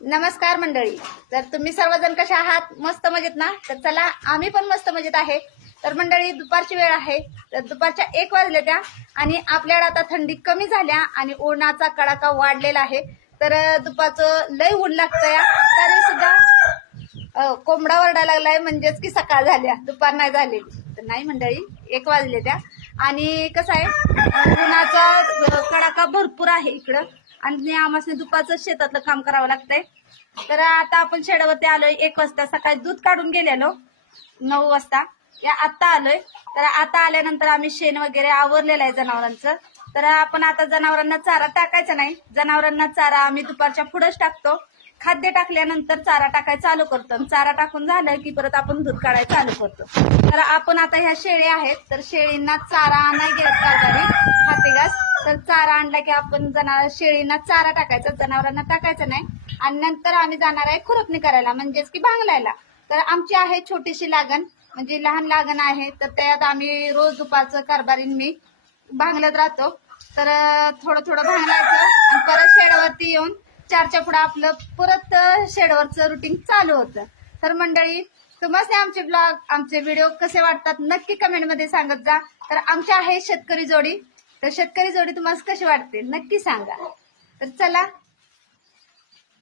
नमस्कार मंडळी. तर तुम्ही सर्वजण कशा आहात? मस्त मजेत ना? तर चला आम्ही पण मस्त मजेत आहे. तर मंडळी दुपारची वेळ आहे. तर दुपारच्या 1 वाजल्या त्या आणि आपल्याला आता थंडी कमी झाल्या आणि उन्हाचा कडाका वाढलेला आहे. तर दुपारचं लय ऊन लागतंय तरी सुद्धा कोंबडा वरडायला लागलाय, म्हणजेच की सकाळ झाल्या, दुपार नाही झाली. तर नाही मंडळी, 1 वाजले त्या आणि कसं आहे उन्हाचा कडाका भरपूर आहे इकडं आणि आम्हाला दुपारचं शेतातलं काम करावं लागतंय. तर आता आपण शेडावरती आलोय 1 वाजता. सकाळी दूध काढून गेलेलो 9 वाजता, या आता आलोय. तर आता आल्यानंतर आम्ही शेण वगैरे आवरलेलं आहे जनावरांचं. तर आपण आता जनावरांना चारा टाकायचा नाही, जनावरांना चारा आम्ही दुपारच्या पुढंच टाकतो. खाद्य टाकल्यानंतर चारा टाकायला चालू करतो. चारा टाकून झालं की परत आपण दूध काढायला चालू करतो. तर आपण आता ह्या शेळी आहेत, तर शेळींना चारा नाही गेला कारभारी खाते घास. तर चारा आणला की आपण शेळींना चारा टाकायचा, जनावरांना टाकायचं नाही. आणि नंतर आम्ही जाणार आहे खुरपणी करायला, म्हणजेच की भांगलायला. तर आमची आहे छोटीशी लागण, म्हणजे लहान लागण आहे. तर त्यात आम्ही रोज दुपारचं कारभारीन मी भांगलत राहतो. तर थोडं थोडं भांगलायचं आणि परत शेडावरती येऊन 4च्या पुढे आपलं परत शेडवरचं रुटीन चालू होतं. तर मंडळी, तुम्हाला आमचे ब्लॉग, आमचे व्हिडिओ कसे वाटतात नक्की कमेंटमध्ये सांगत जा. तर आमची आहे शेतकरी जोडी. तर शेतकरी जोडी तुम्हाला कशी वाटते नक्की सांगा. तर चला